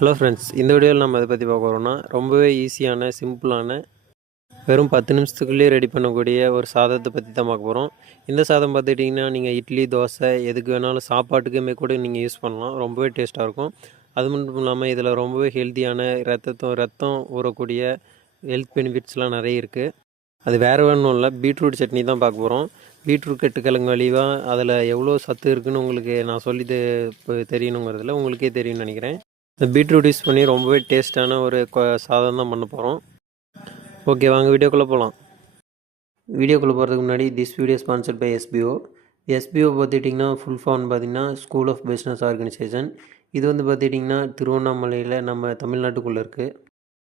Hello friends, இந்த வீடியோவில் நம்ம எதை பற்றி பார்க்க போகிறோம்னா ரொம்பவே ஈஸியான சிம்பிளான வெறும் 10 நிமிஷத்துக்குள்ளேயே ரெடி பண்ணக்கூடிய ஒரு சாதத்தை பற்றி தான் பார்க்க போகிறோம். இந்த சாதம் பார்த்துட்டிங்கன்னா நீங்கள் இட்லி, தோசை எதுக்கு வேணாலும் சாப்பாட்டுக்குமே கூட நீங்கள் யூஸ் பண்ணலாம். ரொம்பவே டேஸ்ட்டாக இருக்கும். அது மட்டும் இல்லாமல் இதில் ரொம்பவே ஹெல்த்தியான ரத்தம் ஊறக்கூடிய ஹெல்த் பெனிஃபிட்ஸ்லாம் நிறைய இருக்குது. அது வேறு ஒன்றும் இல்லை, பீட்ரூட் சட்னி தான் பார்க்க போகிறோம். பீட்ரூட் கெட்டுக்கிழங்கு வழிவாக அதில் எவ்வளோ சத்து இருக்குதுன்னு உங்களுக்கு நான் சொல்லி தெரியணுங்கிறதுல உங்களுக்கே தெரியும்னு நினைக்கிறேன். இந்த பீட்ரூட் யூஸ் பண்ணி ரொம்பவே டேஸ்ட்டான ஒரு சாதம் தான் பண்ண போகிறோம். ஓகே, வாங்க வீடியோக்குள்ளே போகலாம். வீடியோக்குள்ளே போகிறதுக்கு முன்னாடி this video sponsored by SBO. SBO பார்த்துட்டிங்கன்னா ஃபுல் ஃபார்ம் பார்த்திங்கன்னா ஸ்கூல் ஆஃப் பிஸ்னஸ் ஆர்கனைசேஷன். இது வந்து பார்த்துட்டிங்கன்னா திருவண்ணாமலையில் நம்ம தமிழ்நாட்டுக்குள்ளே இருக்குது.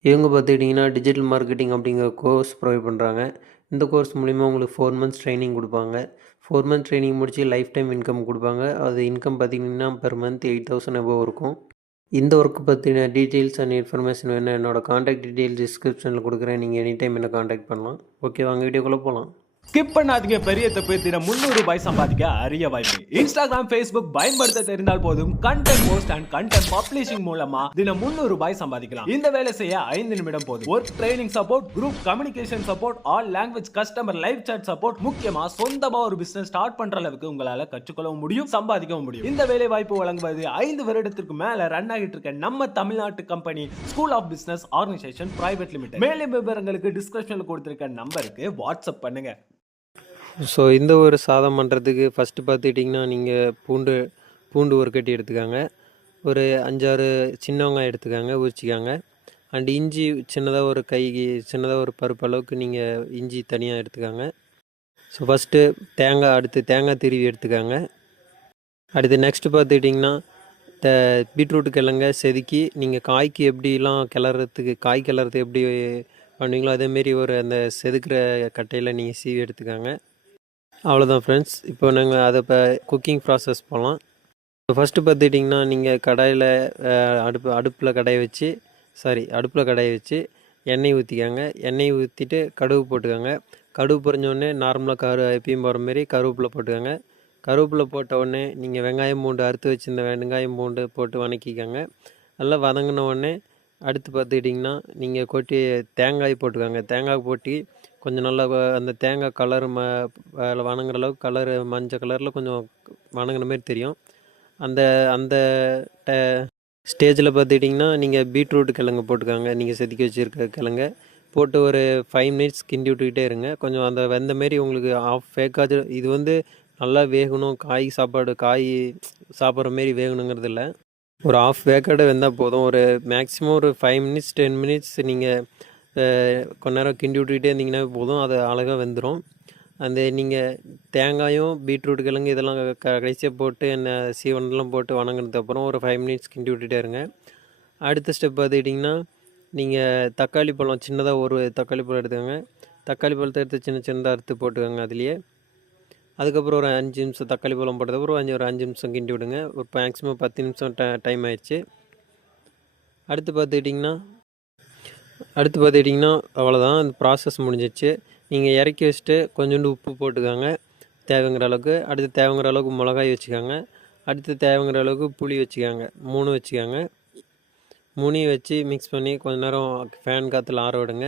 இவங்க பார்த்துக்கிட்டிங்கன்னா டிஜிட்டல் மார்க்கெட்டிங் அப்படிங்கிற கோர்ஸ் ப்ரொவைட் பண்ணுறாங்க. இந்த கோர்ஸ் மூலிமா உங்களுக்கு 4 months ட்ரைனிங் கொடுப்பாங்க. 4 months ட்ரைனிங் முடித்து லைஃப் டைம் இன்கம் கொடுப்பாங்க. அது இன்கம் பார்த்திங்கன்னா பெர் மந்த் 8,000 above இருக்கும். இந்த ஒர்க்கு பற்றின டீட்டெயில்ஸ் அண்ட் இன்ஃபர்மேஷன் வேணும், என்னோடய காண்டாக்ட் டீட்டெயில்ஸ் டிஸ்கிரிப்ஷனில் கொடுக்குறேன். நீங்கள் எனி டைம் என்னை காண்டாக்ட் பண்ணலாம். ஓகே, வாங்க வீடியோக்குள்ளே போகலாம். ஸ்கிப் பண்ணாதீங்க. பெரிய தப்பு. தினம் 300 ரூபாய் சம்பாதிக்க அரிய வாய்ப்பு. இன்ஸ்டாகிராம், ஃபேஸ்புக் பயன்படுத்த தெரிந்தால் போதும் content post and content publishing மூலமா தினம் 300 ரூபாய் சம்பாதிக்கலாம். இந்த வேலை செய்ய 5 நிமிடம் போதும். Work training support, group communication support, all language customer live chat support, முக்கியமா சொந்தமா ஒரு பிசினஸ் ஸ்டார்ட் பண்ற அளவுக்கு உங்களால கற்றுக்கொள்ளவும் முடியும், சம்பாதிக்கவும் முடியும். இந்த வேலை வாய்ப்பு வழங்குவது 5 வருடத்திற்கு மேல ரன் ஆகிட்டு இருக்க நம்ம தமிழ்நாட்டு company school of business organisation private limited. மேலும் விவரங்களுக்கு டிஸ்கிரிப்ஷன்ல கொடுத்திருக்க நம்பருக்கு வாட்ஸ்அப் பண்ணுங்க. ஸோ இந்த ஒரு சாதம் பண்ணுறதுக்கு ஃபஸ்ட்டு பார்த்துக்கிட்டிங்கன்னா நீங்கள் பூண்டு ஒரு கட்டி எடுத்துக்காங்க. ஒரு 5-6 சின்ன வெங்காயம் எடுத்துக்காங்க, உரிச்சிக்காங்க. அண்ட் இஞ்சி சின்னதாக ஒரு பருப்பு அளவுக்கு நீங்கள் இஞ்சி தனியாக எடுத்துக்காங்க. ஸோ ஃபஸ்ட்டு அடுத்து தேங்காய் திருவி எடுத்துக்காங்க. அடுத்து நெக்ஸ்ட்டு பார்த்துக்கிட்டிங்கன்னா பீட்ரூட் கிழங்க செதுக்கி நீங்கள் காய்க்கு எப்படிலாம் காய் கிளறதுக்கு எப்படி பண்ணுவீங்களோ அதேமாரி அந்த செதுக்கிற கட்டையில் நீங்கள் சீவி எடுத்துக்காங்க. அவ்வளோதான் ஃப்ரெண்ட்ஸ். இப்போ நாங்கள் அதை குக்கிங் ப்ராசஸ் போகலாம். இப்போ ஃபஸ்ட்டு பார்த்துக்கிட்டிங்கன்னா நீங்கள் கடாயில் அடுப்பில் கடாயை வச்சு எண்ணெய் ஊற்றிக்காங்க. எண்ணெய் ஊற்றிட்டு கடுகு போட்டுக்கோங்க. கடுகு பொரிஞ்சோடனே நார்மலாக எப்பயும் போகிற மாரி கருவேப்பிலை போட்டுக்கோங்க. கருவேப்பிலை போட்ட உடனே நீங்கள் வெங்காயம் பூண்டு அறுத்து வச்சுருந்த வெங்காயம் பூண்டு போட்டு வதக்கிக்கோங்க. நல்லா வதங்கின உடனே அடுத்து பார்த்துக்கிட்டிங்கன்னா நீங்கள் தேங்காய் போட்டுக்கோங்க. தேங்காய் போட்டு கொஞ்சம் நல்லா அந்த தேங்காய் கலர் வணங்குற அளவுக்கு மஞ்சள் கலரில் கொஞ்சம் வணங்கின மாரி தெரியும். அந்த அந்த ஸ்டேஜில் பார்த்துக்கிட்டிங்கன்னா நீங்கள் பீட்ரூட் கிழங்கு போட்டுக்கோங்க. நீங்கள் செதுக்கி வச்சுருக்க கிழங்க போட்டு ஒரு 5 minutes கிண்டி விட்டுக்கிட்டே இருங்க. கொஞ்சம் அந்த வெந்த மாரி உங்களுக்கு ஆஃப் வேக்காச்சு. இது நல்லா வேகணும், காய் சாப்பிட்ற மாரி வேகணுங்கிறது இல்லை. ஒரு ஆஃப் வேக்காடு வெந்தால் போதும். ஒரு மேக்ஸிமம் ஒரு 5 minutes 10 minutes நீங்கள் கொஞ்ச நேரம் கிண்டி விட்டுக்கிட்டே இருந்தீங்கன்னா போதும், அது அழகாக வெந்துடும். நீங்கள் தேங்காயும் பீட்ரூட் கிழங்கு இதெல்லாம் கடைசியாக போட்டு சீவனெலாம் போட்டு வணங்கினதுக்கப்புறம் ஒரு 5 minutes கிண்டி விட்டுட்டே இருங்க. அடுத்த ஸ்டெப் பார்த்துக்கிட்டிங்கன்னா நீங்கள் தக்காளி பழம் சின்னதாக ஒரு தக்காளி பழம் எடுத்துக்கோங்க. தக்காளி பழத்தை எடுத்து சின்னதாக அறுத்து போட்டுக்கோங்க அதுலேயே. அதுக்கப்புறம் ஒரு 5 நிமிஷம் தக்காளி பழம் போட்டதுக்கப்புறம் ஒரு 5 நிமிஷம் கிண்டி விடுங்க. ஒரு மேக்ஸிமம் 10 நிமிஷம் டைம் ஆயிடுச்சு. அடுத்து பார்த்துக்கிட்டிங்கன்னா அவ்வளோதான், அந்த ப்ராசஸ் முடிஞ்சிச்சு. நீங்கள் இறக்கி வச்சுட்டு கொஞ்சோண்டு உப்பு போட்டுக்கோங்க தேவைங்கிற அளவுக்கு. அடுத்து தேவைங்கிற அளவுக்கு மிளகாய் வச்சுக்கோங்க. அடுத்து தேவைங்கிற அளவுக்கு புளி வச்சுக்கோங்க. 3 வச்சுக்கோங்க. 3 வச்சு மிக்ஸ் பண்ணி கொஞ்ச நேரம் ஃபேன் காற்றுல ஆற விடுங்க.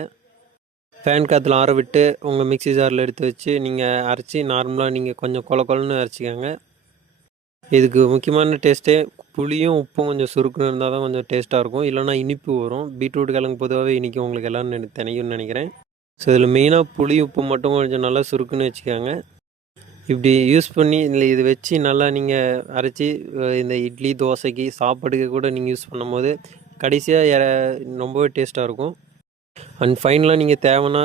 ஃபேன் காற்றுல ஆற விட்டு உங்கள் மிக்ஸி ஜாரில் எடுத்து வச்சு நீங்கள் அரைச்சி நார்மலாக நீங்கள் கொஞ்சம் கொலன்னு அரைச்சிக்கோங்க. இதுக்கு முக்கியமான டேஸ்ட்டே புளியும் உப்பும் கொஞ்சம் சுருக்குன்னு இருந்தால் தான் கொஞ்சம் டேஸ்ட்டாக இருக்கும், இல்லைனா இனிப்பு வரும். பீட்ரூட் கிழங்கு பொதுவாகவே இனிக்கும், உங்களுக்கு எல்லாம் தெரியும்னு நினைக்கிறேன். ஸோ இதில் மெயினாக புளி உப்பு மட்டும் கொஞ்சம் நல்லா சுருக்குன்னு வச்சுக்கோங்க. இப்படி யூஸ் பண்ணி இது வச்சு நல்லா நீங்கள் அரைச்சி இந்த இட்லி தோசைக்கு சாப்பாட்டுக்கு கூட நீங்கள் யூஸ் பண்ணும்போது கடைசியாக ரொம்பவே டேஸ்ட்டாக இருக்கும். அண்ட் ஃபைனலாக நீங்கள் தேவைன்னா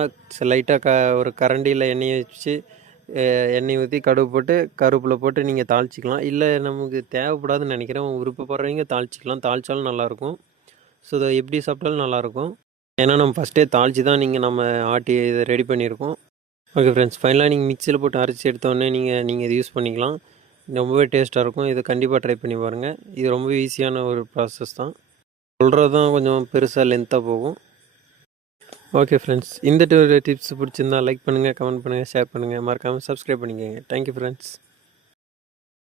லைட்டாக ஒரு கரண்டியில் எண்ணெய் ஊற்றி கடுகு போட்டு கருவேப்பிலை போட்டு நீங்கள் தாளிச்சிக்கலாம். இல்லை நமக்கு தேவைப்படாதுன்னு நினைக்கிறேன், விருப்பப்படுறவங்க தாளிச்சிக்கலாம். தாளித்தாலும் நல்லாயிருக்கும். ஸோ இதை எப்படி சாப்பிட்டாலும் நல்லாயிருக்கும். ஏன்னா நம்ம ஃபஸ்ட்டே தாளித்து தான் நம்ம ஆட்டி இதை ரெடி பண்ணியிருக்கோம். ஓகே ஃப்ரெண்ட்ஸ், ஃபைனலாக நீங்கள் மிக்சியில் போட்டு அரைச்சி எடுத்தோடனே நீங்கள் இதை யூஸ் பண்ணிக்கலாம். ரொம்பவே டேஸ்ட்டாக இருக்கும். இதை கண்டிப்பாக ட்ரை பண்ணி பாருங்கள். இது ரொம்ப ஈஸியான ஒரு ப்ராசஸ் தான். சொல்கிறது தான் கொஞ்சம் பெருசாக லென்த்தாக போகும். ஓகே ஃப்ரெண்ட்ஸ், இந்த டிப்ஸ் பிடிச்சிருந்தா லைக் பண்ணுங்கள், கமெண்ட் பண்ணுங்கள், ஷேர் பண்ணுங்கள், மறக்காமல் சப்ஸ்கிரைப் பண்ணிக்கோங்க. Thank you friends.